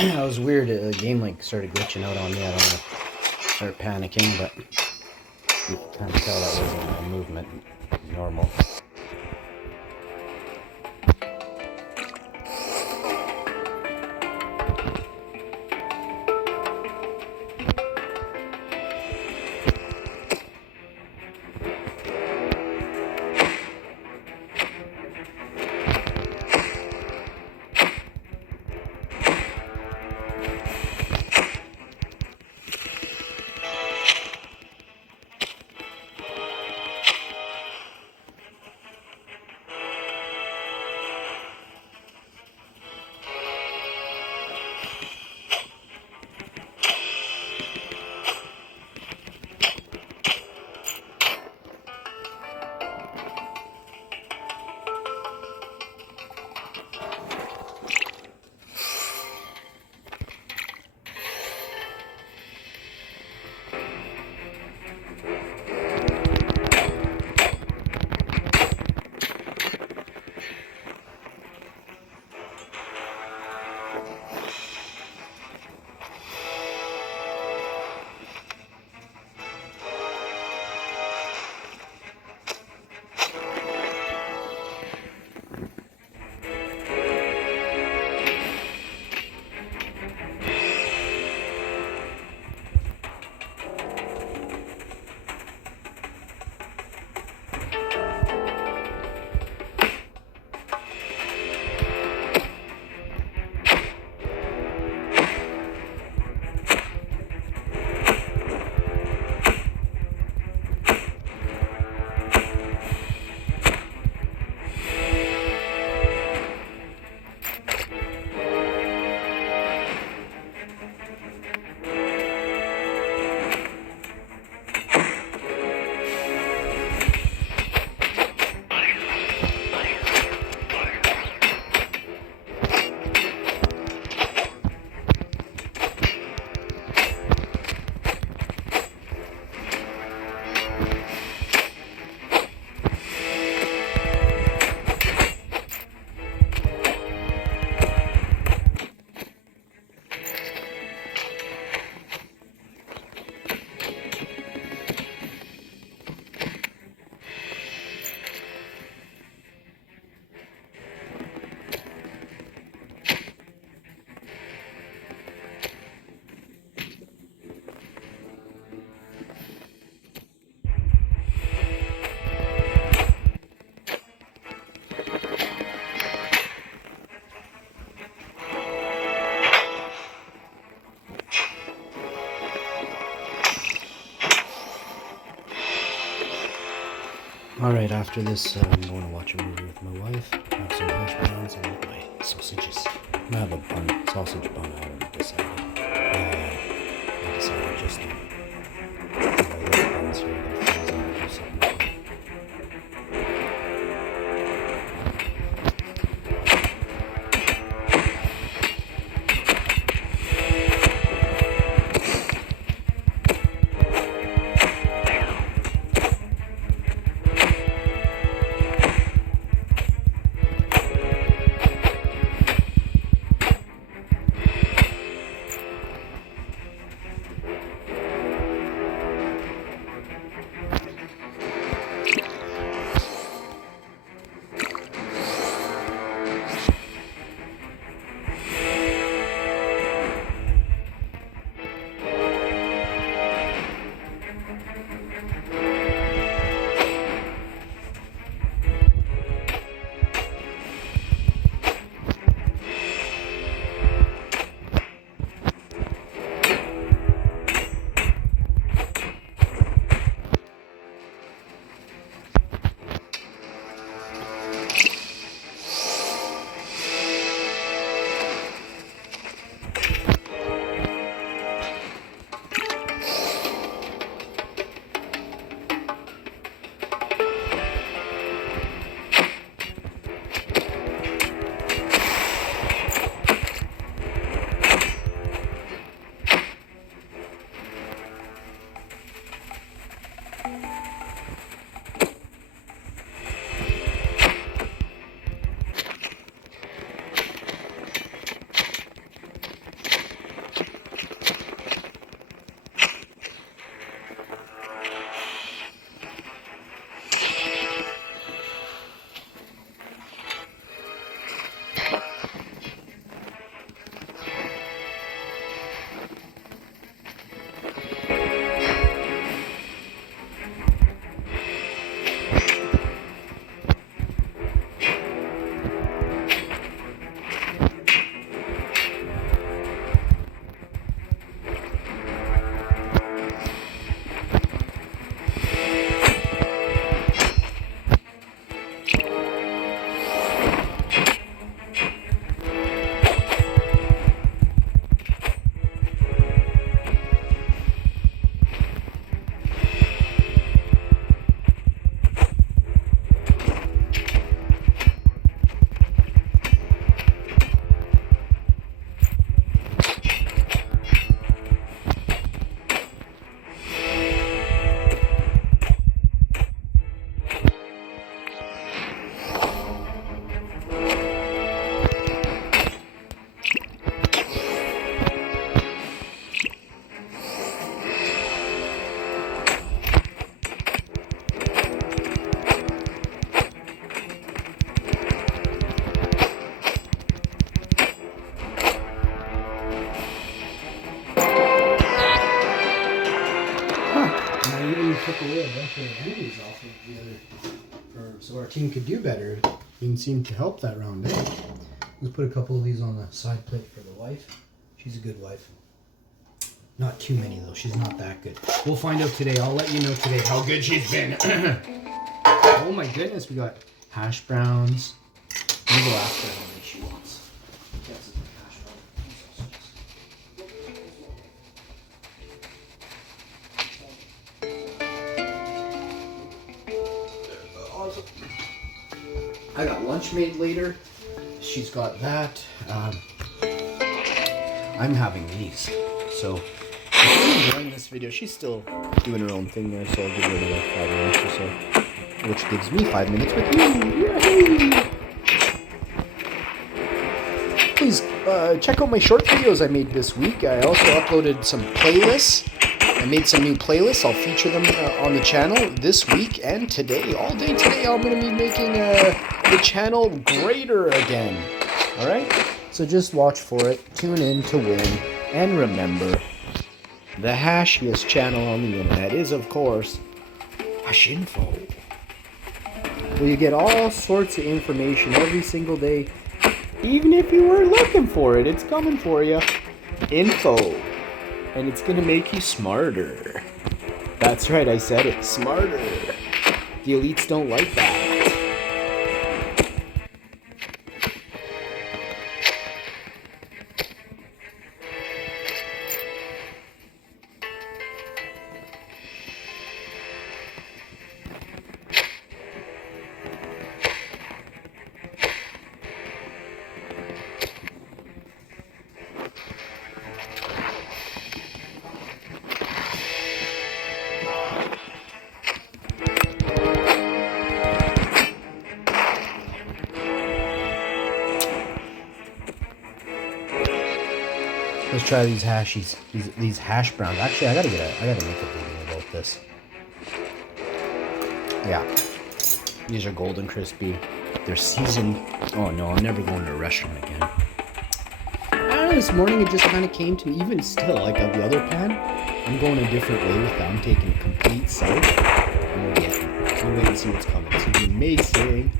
That was weird. The game like started glitching out on me. I don't want to start panicking, but you can kind of tell that wasn't a movement normal. Alright, after this, I'm going to watch a movie with my wife, have some hash browns, and eat my sausages. I'm going to have a bun, sausage bun, I haven't decided. I decided just to little buns here that freeze and do something with them. So our team could do better. Didn't seem to help that round, eh? Let's put a couple of these on the side plate for the wife. She's a good wife. Not too many though. She's not that good. We'll find out today. I'll let you know today how good she's been. Oh my goodness, we got hash browns. I'm gonna go ask her how many she wants. Yes, hash browns. I got lunch made later. She's got that. I'm having these. So if you're enjoying this video, she's still doing her own thing there, so I'll give her another 5 minutes or so. Which gives me 5 minutes with you. Yay! Please check out my short videos I made this week. I also uploaded some playlists. I made some new playlists. I'll feature them on the channel this week and today. All day today I'm going to be making the channel greater again. Alright? So just watch for it. Tune in to win. And remember, the hashiest channel on the internet is, of course, Hashinfo. Where you get all sorts of information every single day. Even if you weren't looking for it, it's coming for you. Info. And it's going to make you smarter. That's right, I said it. Smarter. The elites don't like that. Let's try these hashies, these hash browns. Actually, I gotta make a video about this. Yeah, these are golden crispy. They're seasoned. Oh no, I'm never going to a restaurant again. I don't know, this morning it just kind of came to me. Even still, like the other pan, I'm going a different way with that. I'm taking a complete south. And we'll wait and see what's coming. It's gonna be amazing.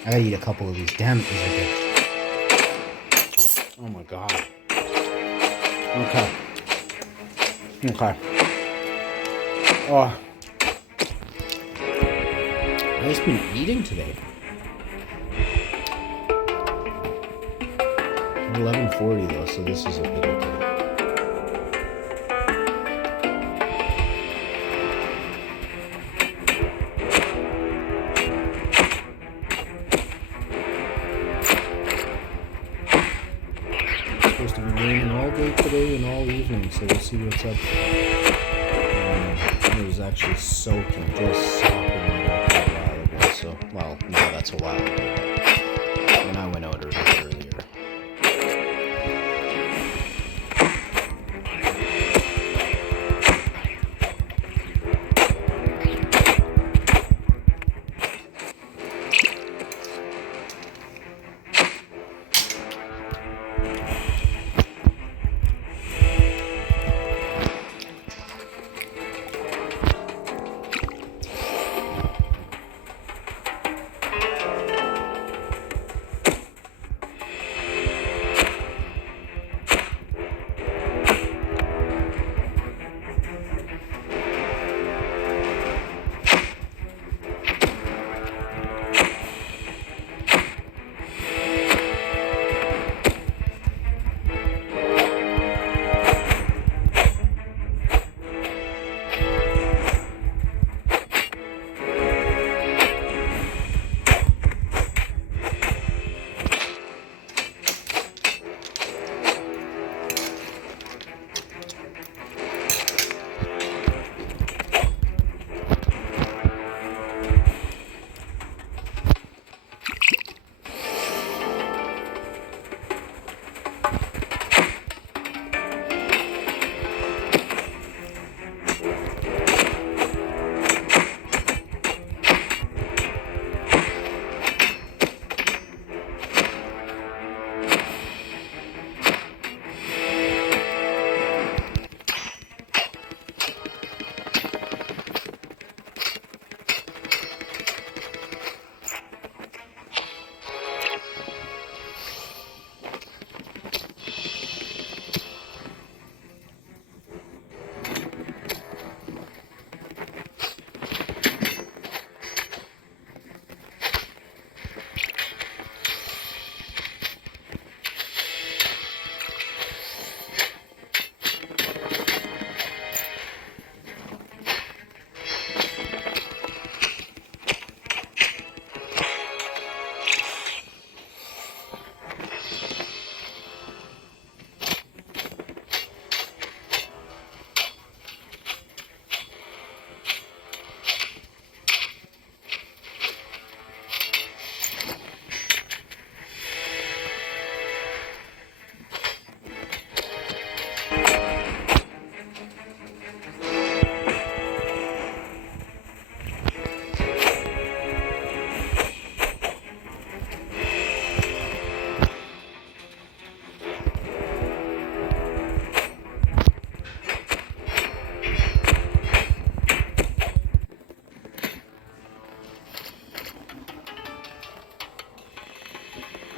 I gotta eat a couple of these. Damn it, these are good. Oh my god. Okay. Oh. I've just been eating today. 11:40 though, so this is a bit okay. Today and all evening, so we'll see what's up. It was actually soaking, just sopping wet out a while ago, so, well, no, that's a while ago, but when I went out earlier.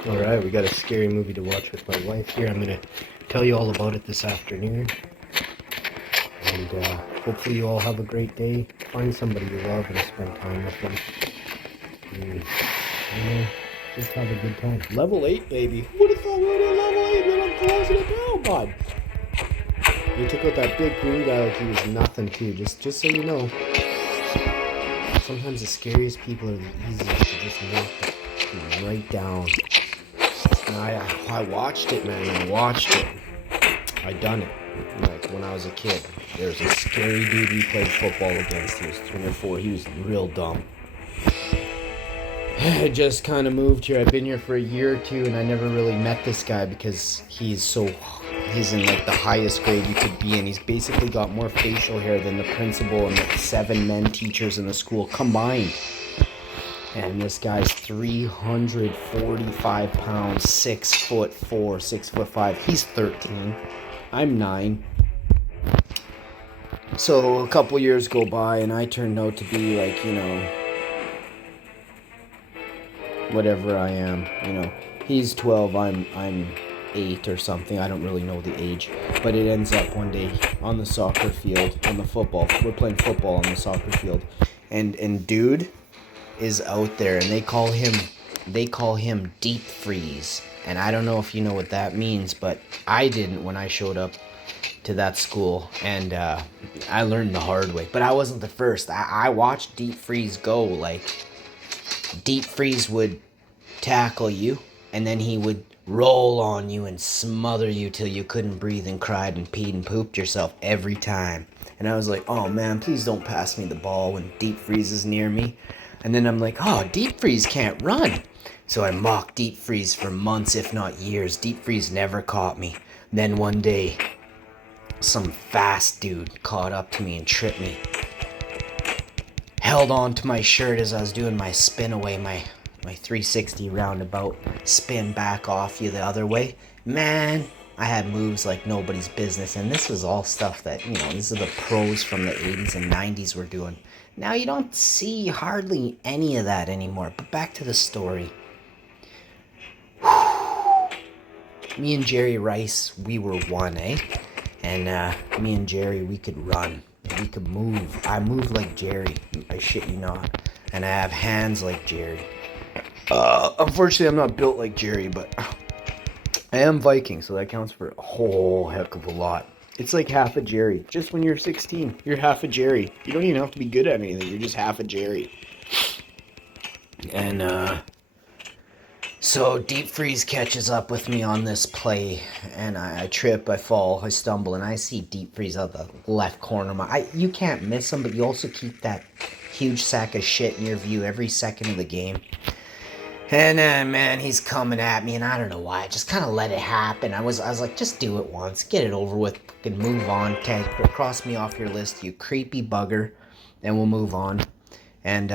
Alright, we got a scary movie to watch with my wife here. I'm going to tell you all about it this afternoon. And hopefully you all have a great day. Find somebody you love and spend time with them. And, just have a good time. Level 8, baby. Who would have thought we were at level 8 and then I'm closing it down, bud? You took out that big green guy like he was nothing, too. Just so you know. Sometimes the scariest people are the easiest to just knock them right down. And I watched it, man. I watched it. I done it. Like when I was a kid. There was a scary dude we played football against. He was 3 or 4. He was real dumb. I just kind of moved here. I've been here for a year or two, and I never really met this guy because he's in like the highest grade you could be in. He's basically got more facial hair than the principal and like 7 men teachers in the school combined. And this guy's 345 pounds, 6'4", 6'5". He's 13. I'm 9. So a couple years go by, and I turned out to be like, whatever I am. He's 12. I'm 8 or something. I don't really know the age, but it ends up one day on the soccer field, we're playing football on the soccer field, and dude is out there, and they call him deep freeze. And I don't know if you know what that means, but I didn't when I showed up to that school, and I learned the hard way. But I wasn't the first. I watched deep freeze go. Like, deep freeze would tackle you, and then he would roll on you and smother you till you couldn't breathe and cried and peed and pooped yourself every time. And I was like, oh man, please don't pass me the ball when deep freeze is near me. And then I'm like, oh, deep freeze can't run. So I mocked deep freeze for months, if not years. Deep freeze never caught me. Then one day, some fast dude caught up to me and tripped me. Held on to my shirt as I was doing my spin away, my 360 roundabout spin back off you the other way. Man, I had moves like nobody's business. And this was all stuff that, these are the pros from the 80s and 90s were doing. Now you don't see hardly any of that anymore. But back to the story. Me and Jerry Rice, we were one, eh? And me and Jerry, we could run. We could move. I moved like Jerry. I shit you not. And I have hands like Jerry. Unfortunately, I'm not built like Jerry, but I am Viking, so that counts for a whole heck of a lot. It's like half a Jerry. Just when you're 16, you're half a Jerry. You don't even have to be good at anything. You're just half a Jerry. And, so deep freeze catches up with me on this play, and I trip, I fall, I stumble, and I see deep freeze out the left corner. You can't miss him, but you also keep that huge sack of shit in your view every second of the game. And man, he's coming at me, and I don't know why. I just kind of let it happen. I was like, just do it once, get it over with, and move on. Cross me off your list, you creepy bugger, and we'll move on. And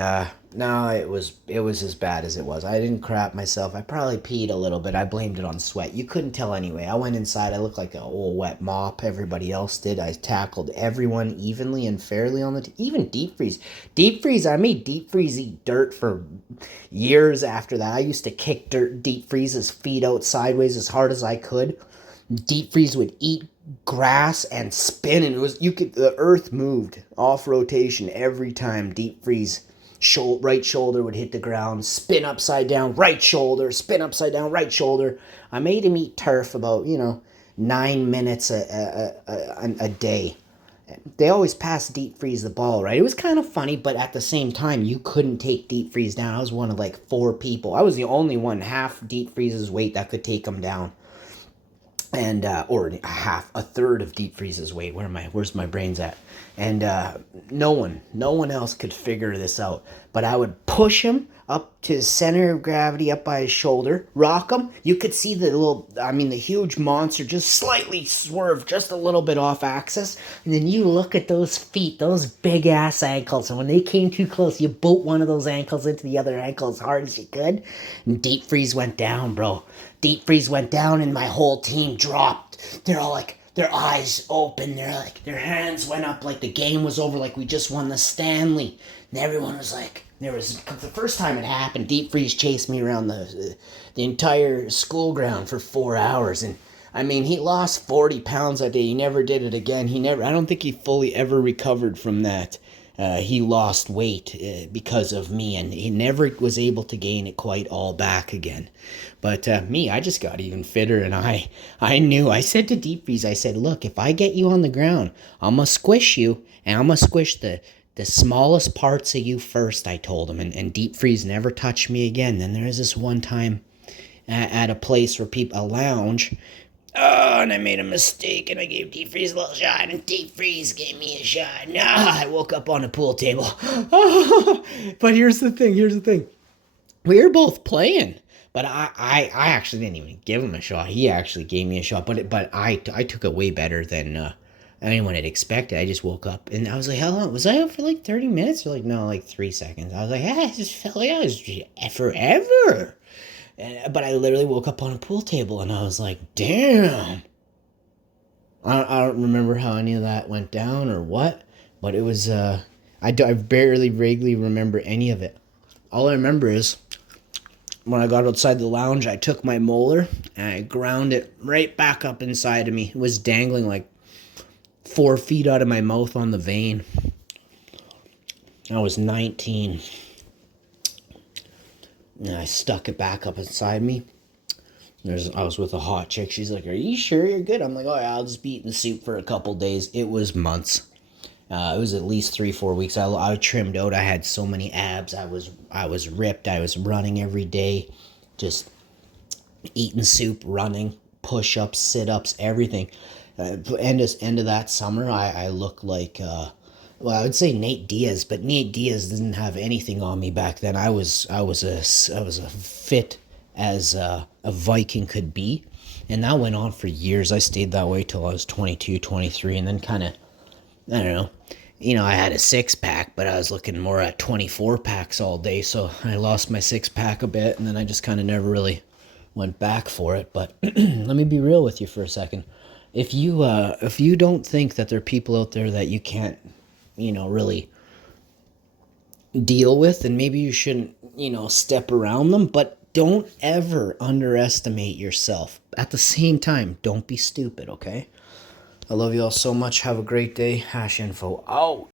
no, it was as bad as it was. I didn't crap myself. I probably peed a little bit. I blamed it on sweat. You couldn't tell anyway. I went inside. I looked like an old wet mop. Everybody else did. I tackled everyone evenly and fairly on the even Deep Freeze. Deep Freeze, I made Deep Freeze eat dirt for years after that. I used to kick Deep Freeze's feet out sideways as hard as I could. Deep Freeze would eat grass and spin, and the earth moved off rotation every time Deep Freeze right shoulder would hit the ground, spin upside down, right shoulder, spin upside down, right shoulder. I made him eat turf about 9 minutes a day. They always passed Deep Freeze the ball, right? It was kind of funny, but at the same time, you couldn't take Deep Freeze down. I was one of like 4 people. I was the only one half Deep Freeze's weight that could take him down. And or a third of Deep Freeze's weight. Where's my brains at? And no one else could figure this out. But I would push him up to his center of gravity, up by his shoulder, rock him. You could see the huge monster just slightly swerve just a little bit off axis. And then you look at those feet, those big ass ankles. And when they came too close, you bolt one of those ankles into the other ankle as hard as you could. And Deep Freeze went down, bro. Deep Freeze went down, and my whole team dropped. They're all like, their eyes open. They're like, their hands went up like the game was over, like we just won the Stanley. And everyone was like, the first time it happened, Deep Freeze chased me around the entire school ground for 4 hours. And I mean, he lost 40 pounds that day. He never did it again. I don't think he fully ever recovered from that. He lost weight because of me, and he never was able to gain it quite all back again. But me, I just got even fitter, and I knew. I said to Deep Freeze, I said, look, if I get you on the ground, I'm gonna squish you, and I'm gonna squish the smallest parts of you first. I told him, and Deep Freeze never touched me again. Then there was this one time at a place where a lounge. Oh, and I made a mistake, and I gave Deep Freeze a little shot, and Deep Freeze gave me a shot. No, I woke up on a pool table. But here's the thing. We were both playing, but I actually didn't even give him a shot. He actually gave me a shot, but I took it way better than anyone had expected. I just woke up, and I was like, how long? Was I up for like 30 minutes? Or like, no, like 3 seconds. I was like, I just felt like I was forever. But I literally woke up on a pool table, and I was like, damn. I don't remember how any of that went down or what, but it was, I barely vaguely remember any of it. All I remember is when I got outside the lounge, I took my molar, and I ground it right back up inside of me. It was dangling like 4 feet out of my mouth on the vein. I was 19. And I stuck it back up inside me. I was with a hot chick. She's like, are you sure you're good? I'm like, oh yeah, I'll just be eating soup for a couple days. It was months. It was at least 3-4 weeks. I trimmed out. I had so many abs. I was ripped. I was running every day. Just eating soup, running, push-ups, sit-ups, everything. End of that summer, I looked like... well, I would say Nate Diaz, but Nate Diaz didn't have anything on me back then. I was a fit as a Viking could be, and that went on for years. I stayed that way till I was 22, 23, and then kind of, I don't know, I had a 6-pack, but I was looking more at 24 packs all day, so I lost my 6-pack a bit, and then I just kind of never really went back for it. But let me be real with you for a second. If you don't think that there are people out there that you can't really deal with, and maybe you shouldn't, step around them, but don't ever underestimate yourself. At the same time, don't be stupid, okay? I love you all so much. Have a great day. Info out.